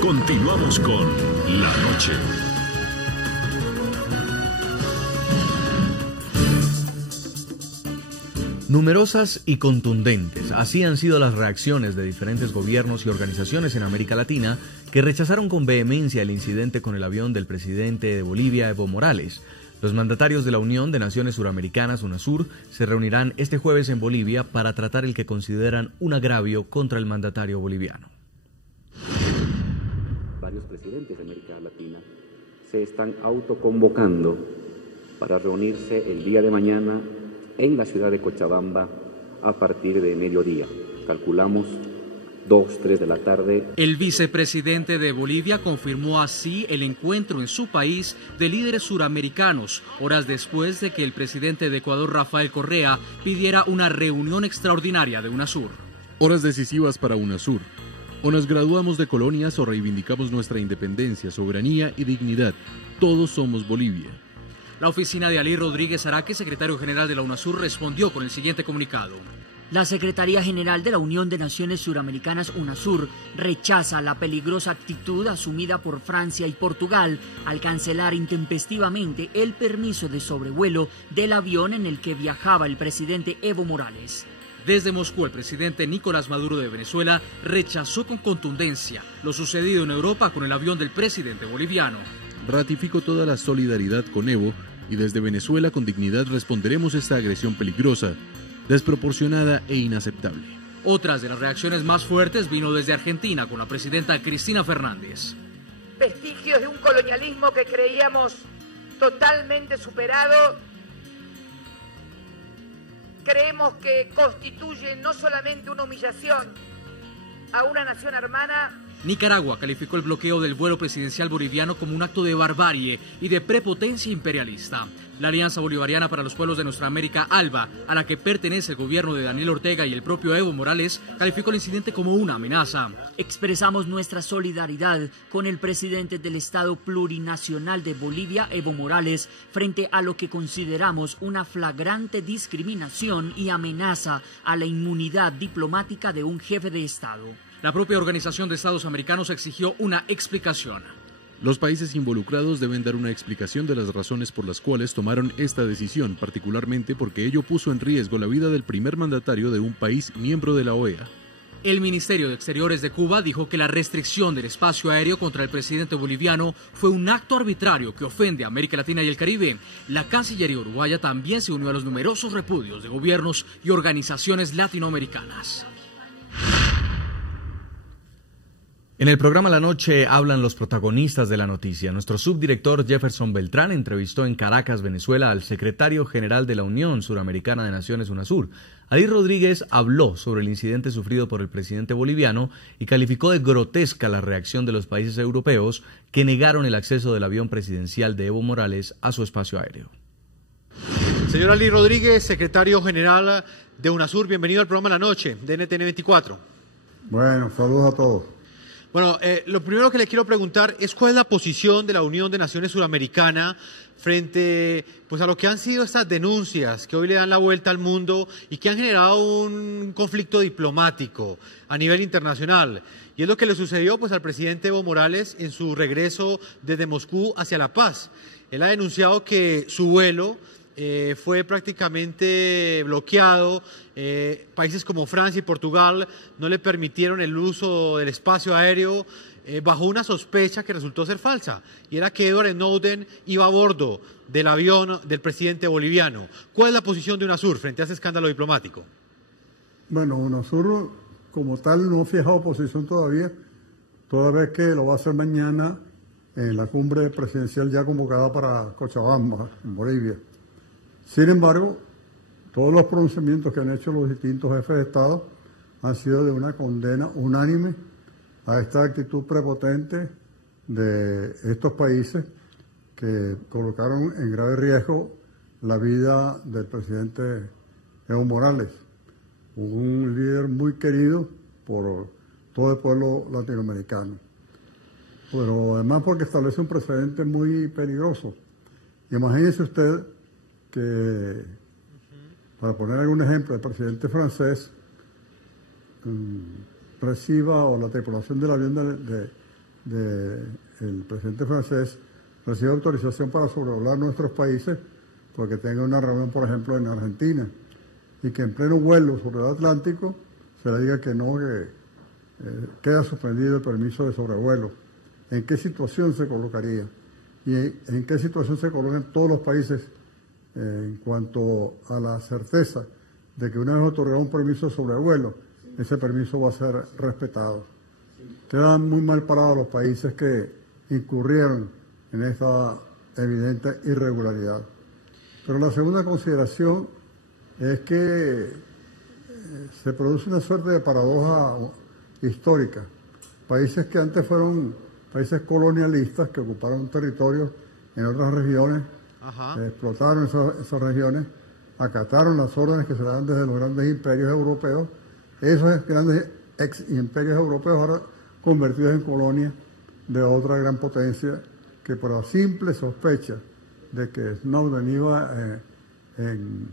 Continuamos con La Noche. Numerosas y contundentes, así han sido las reacciones de diferentes gobiernos y organizaciones en América Latina que rechazaron con vehemencia el incidente con el avión del presidente de Bolivia, Evo Morales. Los mandatarios de la Unión de Naciones Suramericanas, UNASUR, se reunirán este jueves en Bolivia para tratar el que consideran un agravio contra el mandatario boliviano. Varios presidentes de América Latina se están autoconvocando para reunirse el día de mañana en la ciudad de Cochabamba a partir de mediodía. Calculamos 2, 3 de la tarde. El vicepresidente de Bolivia confirmó así el encuentro en su país de líderes suramericanos, horas después de que el presidente de Ecuador, Rafael Correa, pidiera una reunión extraordinaria de UNASUR. Horas decisivas para UNASUR. O nos graduamos de colonias o reivindicamos nuestra independencia, soberanía y dignidad. Todos somos Bolivia. La oficina de Ali Rodríguez Araque, secretario general de la UNASUR, respondió con el siguiente comunicado. La Secretaría General de la Unión de Naciones Suramericanas, UNASUR, rechaza la peligrosa actitud asumida por Francia y Portugal al cancelar intempestivamente el permiso de sobrevuelo del avión en el que viajaba el presidente Evo Morales. Desde Moscú, el presidente Nicolás Maduro de Venezuela rechazó con contundencia lo sucedido en Europa con el avión del presidente boliviano. Ratifico toda la solidaridad con Evo y desde Venezuela con dignidad responderemos esta agresión peligrosa, desproporcionada e inaceptable. Otras de las reacciones más fuertes vino desde Argentina con la presidenta Cristina Fernández. Vestigios de un colonialismo que creíamos totalmente superado, creemos que constituye no solamente una humillación a una nación hermana. Nicaragua calificó el bloqueo del vuelo presidencial boliviano como un acto de barbarie y de prepotencia imperialista. La Alianza Bolivariana para los Pueblos de Nuestra América, ALBA, a la que pertenece el gobierno de Daniel Ortega y el propio Evo Morales, calificó el incidente como una amenaza. Expresamos nuestra solidaridad con el presidente del Estado Plurinacional de Bolivia, Evo Morales, frente a lo que consideramos una flagrante discriminación y amenaza a la inmunidad diplomática de un jefe de Estado. La propia Organización de Estados Americanos exigió una explicación. Los países involucrados deben dar una explicación de las razones por las cuales tomaron esta decisión, particularmente porque ello puso en riesgo la vida del primer mandatario de un país miembro de la OEA. El Ministerio de Exteriores de Cuba dijo que la restricción del espacio aéreo contra el presidente boliviano fue un acto arbitrario que ofende a América Latina y el Caribe. La Cancillería uruguaya también se unió a los numerosos repudios de gobiernos y organizaciones latinoamericanas. En el programa La Noche hablan los protagonistas de la noticia. Nuestro subdirector Jefferson Beltrán entrevistó en Caracas, Venezuela, al secretario general de la Unión Suramericana de Naciones, UNASUR. Ali Rodríguez habló sobre el incidente sufrido por el presidente boliviano y calificó de grotesca la reacción de los países europeos que negaron el acceso del avión presidencial de Evo Morales a su espacio aéreo. Señor Ali Rodríguez, secretario general de UNASUR, bienvenido al programa La Noche de NTN 24. Bueno, saludos a todos. Bueno, lo primero que le quiero preguntar es cuál es la posición de la Unión de Naciones Suramericanas frente a lo que han sido estas denuncias que hoy le dan la vuelta al mundo y que han generado un conflicto diplomático a nivel internacional. Y es lo que le sucedió al presidente Evo Morales en su regreso desde Moscú hacia La Paz. Él ha denunciado que su vuelo fue prácticamente bloqueado. Países como Francia y Portugal no le permitieron el uso del espacio aéreo bajo una sospecha que resultó ser falsa, y era que Edward Snowden iba a bordo del avión del presidente boliviano. ¿Cuál es la posición de UNASUR frente a ese escándalo diplomático? Bueno, UNASUR como tal no ha fijado posición todavía, toda vez que lo va a hacer mañana en la cumbre presidencial ya convocada para Cochabamba, en Bolivia. Sin embargo, todos los pronunciamientos que han hecho los distintos jefes de Estado han sido de una condena unánime a esta actitud prepotente de estos países que colocaron en grave riesgo la vida del presidente Evo Morales, un líder muy querido por todo el pueblo latinoamericano. Pero además porque establece un precedente muy peligroso. Imagínese usted que, para poner algún ejemplo, el presidente francés reciba, o la tripulación del avión del presidente francés recibe autorización para sobrevolar nuestros países, porque tenga una reunión, por ejemplo, en Argentina, y que en pleno vuelo sobre el Atlántico se le diga que no, que queda suspendido el permiso de sobrevuelo. ¿En qué situación se colocaría? ¿Y en qué situación se colocan todos los países en cuanto a la certeza de que una vez otorgado un permiso de sobrevuelo, ese permiso va a ser respetado? Quedan muy mal parados los países que incurrieron en esta evidente irregularidad. Pero la segunda consideración es que se produce una suerte de paradoja histórica. Países que antes fueron países colonialistas, que ocuparon territorios en otras regiones, explotaron esas regiones, acataron las órdenes que se daban desde los grandes imperios europeos. Esos grandes ex-imperios europeos ahora convertidos en colonias de otra gran potencia, que por la simple sospecha de que Snowden iba en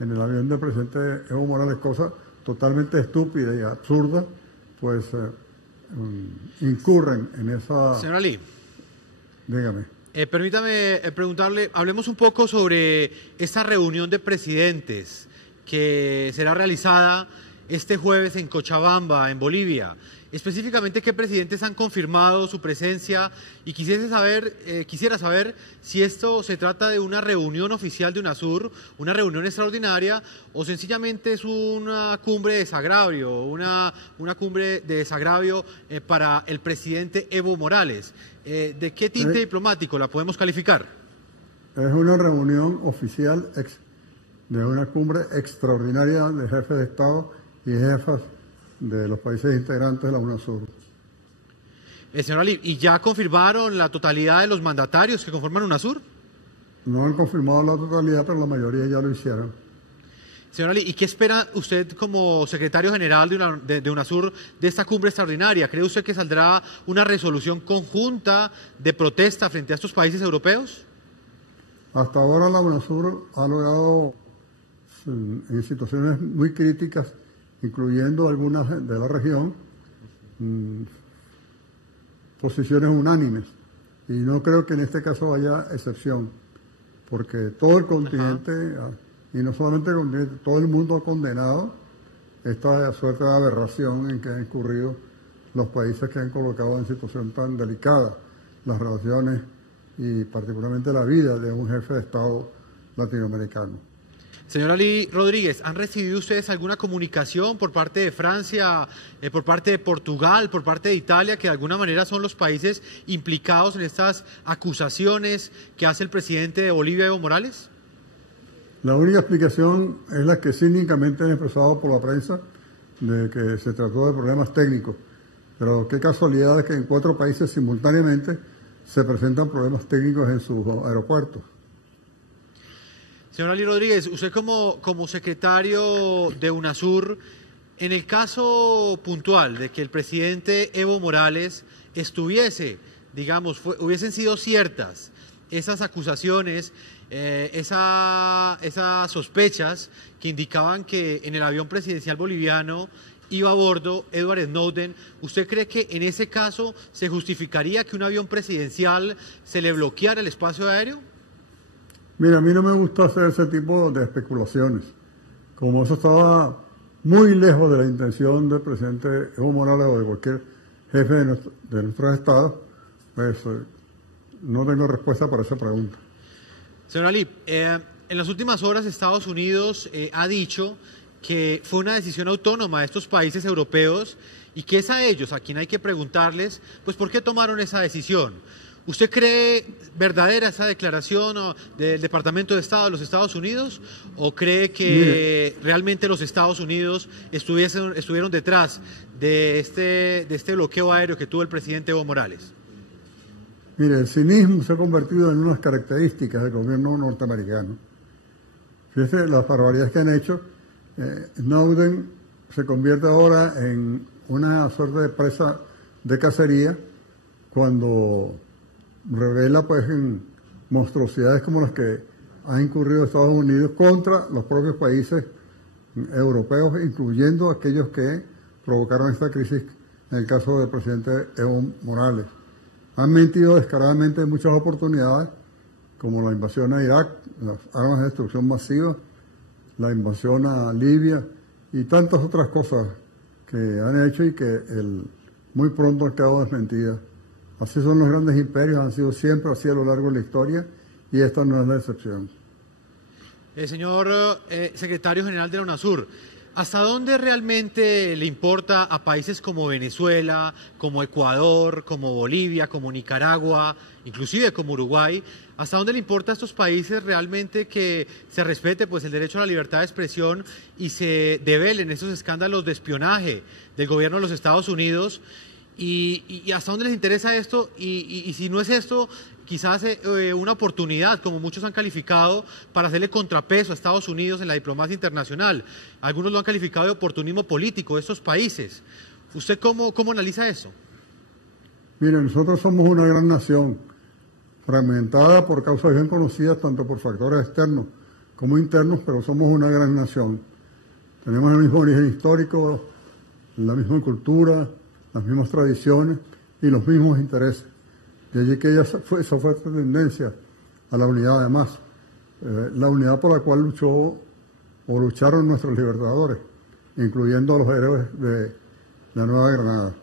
el avión del presidente Evo Morales, cosa totalmente estúpida y absurda, pues incurren en esa... Señor Ali. Dígame. Permítame preguntarle, hablemos un poco sobre esta reunión de presidentes que será realizada este jueves en Cochabamba, en Bolivia. Específicamente, ¿qué presidentes han confirmado su presencia? Y quisiera saber si esto se trata de una reunión oficial de UNASUR, una reunión extraordinaria, o sencillamente es una cumbre de desagravio, una cumbre de desagravio para el presidente Evo Morales. ¿De qué tinte diplomático la podemos calificar? Es una reunión oficial de una cumbre extraordinaria de jefes de Estado y jefas de los países integrantes de la UNASUR. Señor Ali, ¿y ya confirmaron la totalidad de los mandatarios que conforman UNASUR? No han confirmado la totalidad, pero la mayoría ya lo hicieron. Señor Ali, ¿y qué espera usted como secretario general de UNASUR de esta cumbre extraordinaria? ¿Cree usted que saldrá una resolución conjunta de protesta frente a estos países europeos? Hasta ahora la UNASUR ha logrado, en situaciones muy críticas, incluyendo algunas de la región, posiciones unánimes. Y no creo que en este caso haya excepción, porque todo el continente, y no solamente el continente, todo el mundo ha condenado esta suerte de aberración en que han incurrido los países que han colocado en situación tan delicada las relaciones y particularmente la vida de un jefe de Estado latinoamericano. Señor Ali Rodríguez, ¿han recibido ustedes alguna comunicación por parte de Francia, por parte de Portugal, por parte de Italia, que de alguna manera son los países implicados en estas acusaciones que hace el presidente de Bolivia, Evo Morales? La única explicación es la que cínicamente han expresado por la prensa, de que se trató de problemas técnicos. Pero qué casualidad es que en 4 países simultáneamente se presentan problemas técnicos en sus aeropuertos. Señor Ali Rodríguez, usted como secretario de UNASUR, en el caso puntual de que el presidente Evo Morales estuviese, digamos, hubiesen sido ciertas esas acusaciones, esas sospechas que indicaban que en el avión presidencial boliviano iba a bordo Edward Snowden, ¿usted cree que en ese caso se justificaría que un avión presidencial se le bloqueara el espacio aéreo? Mira, a mí no me gusta hacer ese tipo de especulaciones. Como eso estaba muy lejos de la intención del presidente Evo Morales o de cualquier jefe de nuestros estados, pues no tengo respuesta para esa pregunta. Señor Ali, en las últimas horas Estados Unidos ha dicho que fue una decisión autónoma de estos países europeos y que es a ellos a quien hay que preguntarles, pues, ¿por qué tomaron esa decisión? ¿Usted cree verdadera esa declaración del Departamento de Estado de los Estados Unidos o cree que realmente los Estados Unidos estuvieron detrás de este bloqueo aéreo que tuvo el presidente Evo Morales? Mire, el cinismo se ha convertido en unas características del gobierno norteamericano. Fíjese las barbaridades que han hecho. Snowden se convierte ahora en una suerte de presa de cacería cuando revela pues en monstruosidades como las que ha incurrido Estados Unidos contra los propios países europeos, incluyendo aquellos que provocaron esta crisis en el caso del presidente Evo Morales. Han mentido descaradamente en muchas oportunidades, como la invasión a Irak, las armas de destrucción masiva, la invasión a Libia y tantas otras cosas que han hecho y que muy pronto han quedado desmentidas. Así son los grandes imperios, han sido siempre así a lo largo de la historia y esta no es la excepción. Señor secretario general de la UNASUR, ¿hasta dónde realmente le importa a países como Venezuela, como Ecuador, como Bolivia, como Nicaragua, inclusive como Uruguay? ¿Hasta dónde le importa a estos países realmente que se respete pues, el derecho a la libertad de expresión y se develen esos escándalos de espionaje del gobierno de los Estados Unidos? ¿Y hasta dónde les interesa esto? Y si no es esto, quizás una oportunidad, como muchos han calificado, para hacerle contrapeso a Estados Unidos en la diplomacia internacional. Algunos lo han calificado de oportunismo político de estos países. ¿Usted cómo analiza eso? Miren, nosotros somos una gran nación, fragmentada por causas bien conocidas, tanto por factores externos como internos, pero somos una gran nación. Tenemos el mismo origen histórico, la misma cultura, las mismas tradiciones y los mismos intereses. De allí que esa fue tendencia a la unidad, además, la unidad por la cual lucharon nuestros libertadores, incluyendo a los héroes de la Nueva Granada.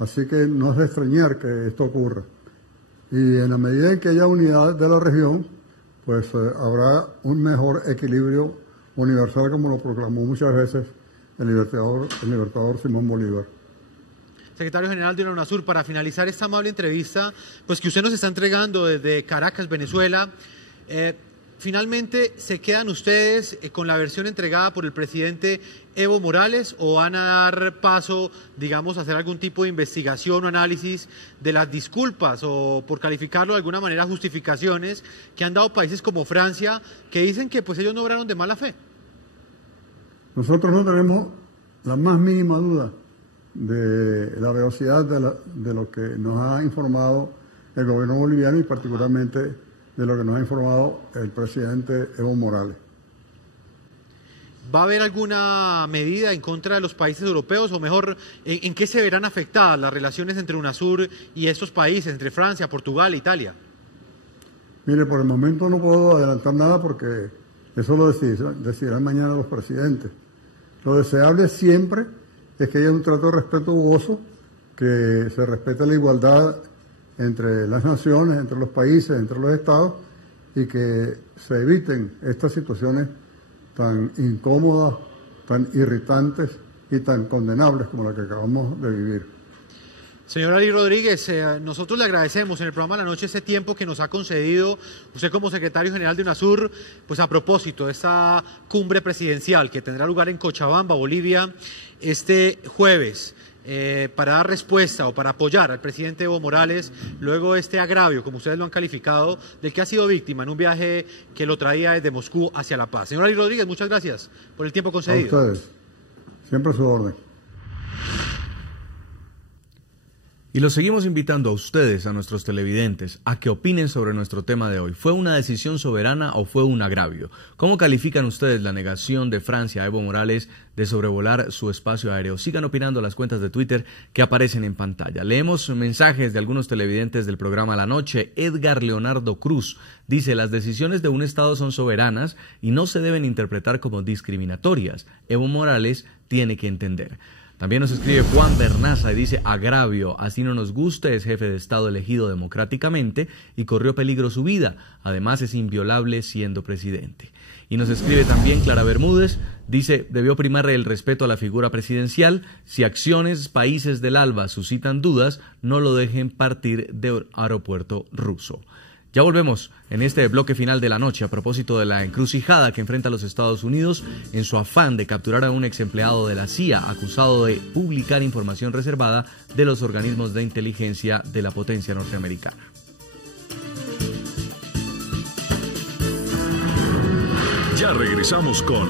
Así que no es de extrañar que esto ocurra. Y en la medida en que haya unidad de la región, pues habrá un mejor equilibrio universal, como lo proclamó muchas veces el libertador Simón Bolívar. Secretario General de la UNASUR, para finalizar esta amable entrevista, pues que usted nos está entregando desde Caracas, Venezuela, ¿finalmente se quedan ustedes con la versión entregada por el presidente Evo Morales o van a dar paso, digamos, a hacer algún tipo de investigación o análisis de las disculpas o, por calificarlo de alguna manera, justificaciones que han dado países como Francia, que dicen que pues ellos no obraron de mala fe? Nosotros no tenemos la más mínima duda de la veracidad de lo que nos ha informado el gobierno boliviano y particularmente de lo que nos ha informado el presidente Evo Morales. ¿Va a haber alguna medida en contra de los países europeos o mejor, en qué se verán afectadas las relaciones entre UNASUR y estos países, entre Francia, Portugal e Italia? Mire, por el momento no puedo adelantar nada porque eso lo decidirán mañana los presidentes. Lo deseable siempre es que haya un trato respetuoso, que se respete la igualdad entre las naciones, entre los países, entre los estados, y que se eviten estas situaciones tan incómodas, tan irritantes y tan condenables como la que acabamos de vivir. Señor Ari Rodríguez, nosotros le agradecemos en el programa La Noche este tiempo que nos ha concedido usted como secretario general de UNASUR, pues a propósito de esta cumbre presidencial que tendrá lugar en Cochabamba, Bolivia, este jueves, para dar respuesta o para apoyar al presidente Evo Morales, luego de este agravio, como ustedes lo han calificado, del que ha sido víctima en un viaje que lo traía desde Moscú hacia La Paz. Señor Ari Rodríguez, muchas gracias por el tiempo concedido. A ustedes, siempre a su orden. Y los seguimos invitando a ustedes, a nuestros televidentes, a que opinen sobre nuestro tema de hoy. ¿Fue una decisión soberana o fue un agravio? ¿Cómo califican ustedes la negación de Francia a Evo Morales de sobrevolar su espacio aéreo? Sigan opinando a las cuentas de Twitter que aparecen en pantalla. Leemos mensajes de algunos televidentes del programa La Noche. Edgar Leonardo Cruz dice: las decisiones de un Estado son soberanas y no se deben interpretar como discriminatorias. Evo Morales tiene que entender. También nos escribe Juan Bernaza y dice: agravio, así no nos guste, es jefe de Estado elegido democráticamente y corrió peligro su vida, además es inviolable siendo presidente. Y nos escribe también Clara Bermúdez, dice: debió primar el respeto a la figura presidencial, si acciones países del ALBA suscitan dudas, no lo dejen partir de aeropuerto ruso. Ya volvemos en este bloque final de la noche a propósito de la encrucijada que enfrenta a los Estados Unidos en su afán de capturar a un ex empleado de la CIA acusado de publicar información reservada de los organismos de inteligencia de la potencia norteamericana. Ya regresamos con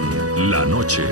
La Noche.